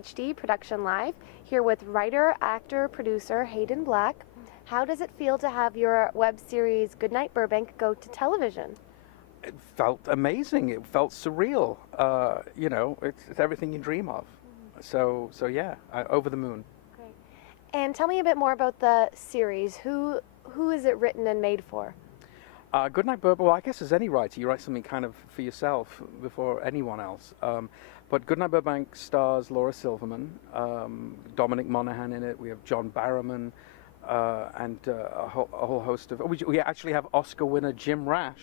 TTN-HD Production Live, here with writer, actor, producer Hayden Black. How does it feel to have your web series Goodnight Burbank go to television? It felt amazing. It felt surreal. You know, it's everything you dream of. So yeah, over the moon. Great. And tell me a bit more about the series. Who is it written and made for? Goodnight Burbank, well, I guess as any writer, you write something kind of for yourself before anyone else. But Goodnight Burbank stars Laura Silverman, Dominic Monaghan in it. We have John Barrowman, and a whole host of... We actually have Oscar winner Jim Rash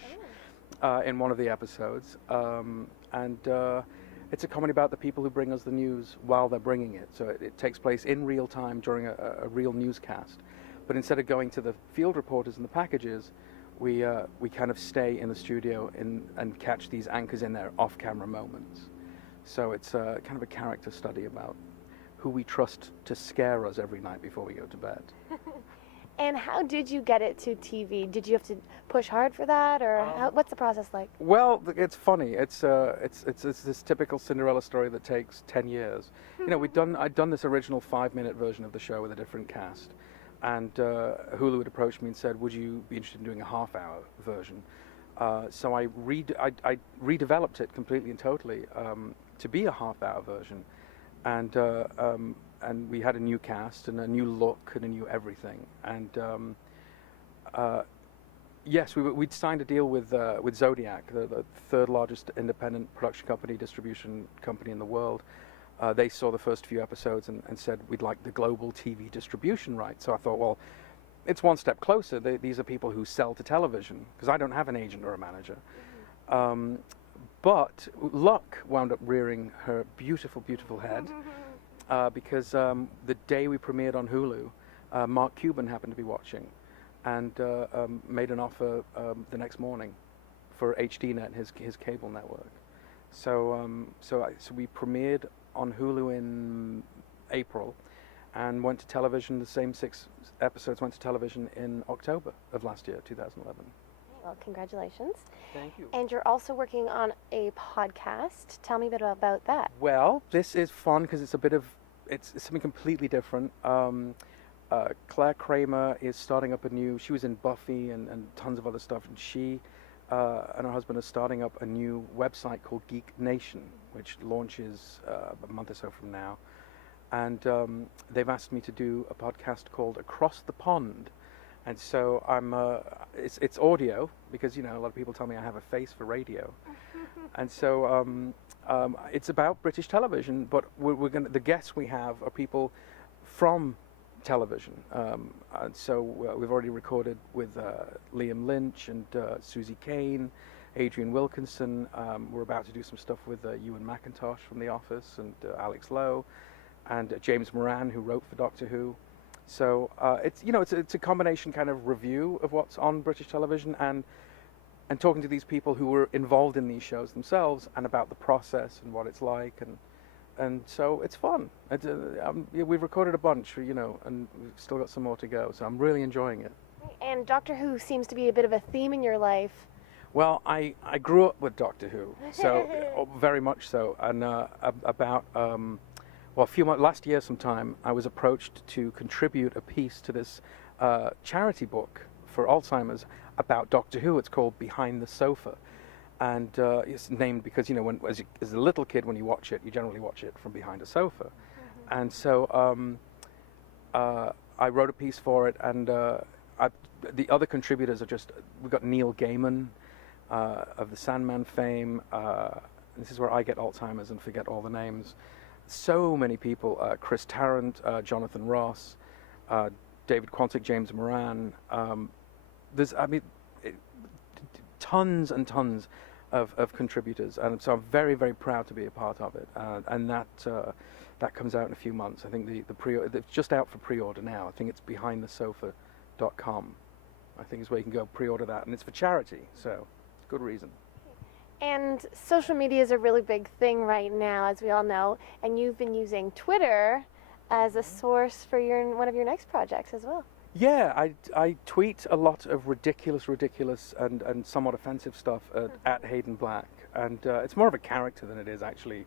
in one of the episodes. It's a comedy about the people who bring us the news while they're bringing it. So it takes place in real time during a real newscast. But instead of going to the field reporters and the packages, we kind of stay in the studio and catch these anchors in their off-camera moments. So it's kind of a character study about who we trust to scare us every night before we go to bed. And how did you get it to TV? Did you have to push hard for that, or what's the process like? Well, it's funny. It's this typical Cinderella story that takes 10 years. You know, I'd done this original 5-minute version of the show with a different cast. And Hulu had approached me and said, would you be interested in doing a half-hour version? So I redeveloped it completely and totally to be a half-hour version. And we had a new cast and a new look and a new everything. And yes, we'd signed a deal with Zodiac, the third largest independent production company, distribution company in the world. They saw the first few episodes and said, we'd like the global TV distribution rights. So I thought, well, it's one step closer. These are people who sell to television, because I don't have an agent or a manager. But luck wound up rearing her beautiful, beautiful head, because the day we premiered on Hulu, Mark Cuban happened to be watching and made an offer the next morning for HDNet, his cable network. So we premiered on Hulu in April and went to television. The same 6 episodes went to television in October of last year, 2011. Well, congratulations. Thank you. And you're also working on a podcast. Tell me a bit about that. Well, this is fun because it's it's something completely different. Claire Kramer is starting up she was in Buffy and tons of other stuff, and she and her husband are starting up a new website called GeekNation, which launches a month or so from now. And they've asked me to do a podcast called Across the Pond. And so it's audio, because, you know, a lot of people tell me I have a face for radio. And so it's about British television, but the guests we have are people from television. And so we've already recorded with Liam Lynch and Susie Kane, Adrian Wilkinson. We're about to do some stuff with Ewan McIntosh from The Office, and Alex Lowe, and James Moran, who wrote for Doctor Who. So it's a combination kind of review of what's on British television and talking to these people who were involved in these shows themselves and about the process and what it's like, and so it's fun. We've recorded a bunch, you know, and we've still got some more to go. So I'm really enjoying it. And Doctor Who seems to be a bit of a theme in your life. Well, I grew up with Doctor Who, so very much so, and last year sometime, I was approached to contribute a piece to this charity book for Alzheimer's about Doctor Who. It's called Behind the Sofa. And it's named because, you know, as a little kid, when you watch it, you generally watch it from behind a sofa. And so I wrote a piece for it, and the other contributors are we've got Neil Gaiman of the Sandman fame. This is where I get Alzheimer's and forget all the names. So many people, Chris Tarrant, Jonathan Ross, David Quantick, James Moran. Tons and tons of contributors, and so I'm very, very proud to be a part of it. And that comes out in a few months. I think it's just out for pre-order now. I think it's behindthesofa.com. I think is where you can go pre-order that, and it's for charity, so it's a good reason. And social media is a really big thing right now, as we all know, and you've been using Twitter as a source for one of your next projects as well. Yeah, I tweet a lot of ridiculous and somewhat offensive stuff at Hayden Black, and it's more of a character than it is actually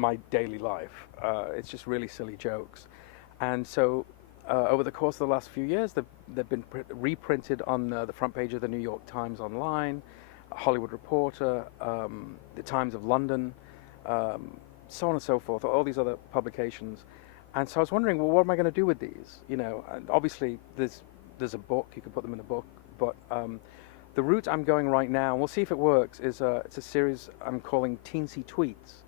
my daily life. It's just really silly jokes. And so over the course of the last few years, they've been reprinted on the front page of the New York Times Online, Hollywood Reporter, the Times of London, so on and so forth, all these other publications. And so I was wondering, well, what am I going to do with these? You know, and obviously there's a book, you can put them in a book, but the route I'm going right now, and we'll see if it works, is it's a series I'm calling Teensy Tweets.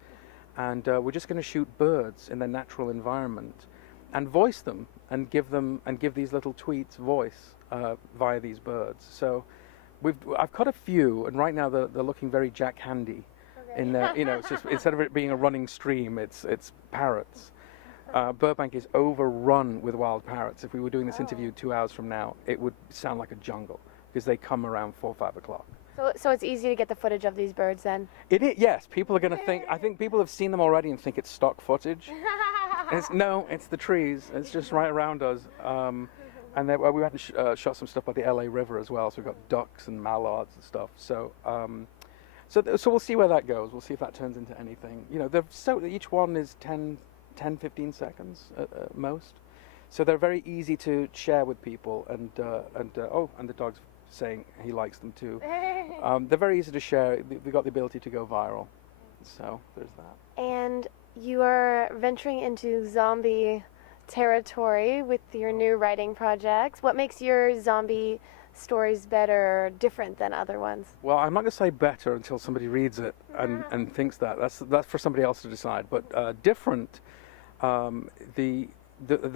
And we're just going to shoot birds in their natural environment and voice them and give these little tweets voice via these birds. So I've caught a few, and right now they're looking very Jack Handy. Okay. In there, you know, it's just, instead of it being a running stream, it's parrots. Burbank is overrun with wild parrots. If we were doing this interview 2 hours from now, it would sound like a jungle because they come around 4 or 5 o'clock. So it's easy to get the footage of these birds then? It is, yes. People are going to think, I think people have seen them already and think it's stock footage. No, it's the trees. It's just right around us. And then, we went and shot some stuff by the LA River as well. So we've got ducks and mallards and stuff. So so we'll see where that goes. We'll see if that turns into anything. You know, each one is 10, 15 seconds at most. So they're very easy to share with people. And the dog's saying he likes them too. They're very easy to share. They've got the ability to go viral. So there's that. And you are venturing into zombie territory with your new writing projects. What makes your zombie stories better or different than other ones? Well, I'm not going to say better until somebody reads it and thinks that. That's for somebody else to decide. But different, the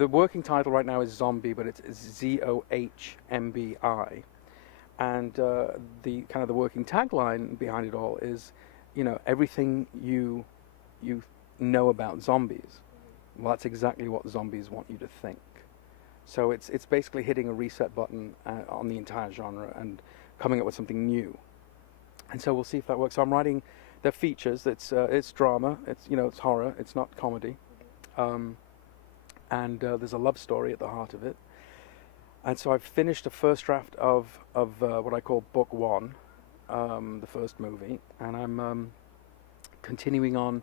working title right now is Zombie, but it's ZOHMBI. And the kind of the working tagline behind it all is, you know, everything you know about zombies. Well, that's exactly what zombies want you to think. So it's basically hitting a reset button on the entire genre and coming up with something new. And so we'll see if that works. So I'm writing the features. It's drama. It's horror. It's not comedy. And there's a love story at the heart of it. And so I've finished a first draft of what I call Book 1, the first movie, and I'm continuing on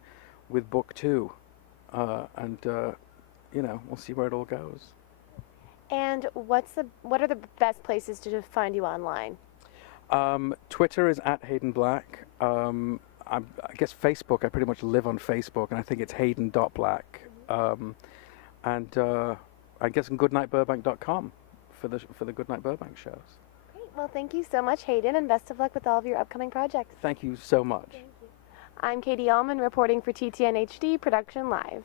with Book 2, and we'll see where it all goes. And what are the best places to find you online? Twitter is @HAYDENBLACK. I guess Facebook, I pretty much live on Facebook, and I think it's hayden.black. And I guess goodnightburbank.com for the Goodnight Burbank shows. Great. Well, thank you so much, Hayden, and best of luck with all of your upcoming projects. Thank you so much. Thank you. I'm Katie Uhlmann reporting for TTN-HD Production Live.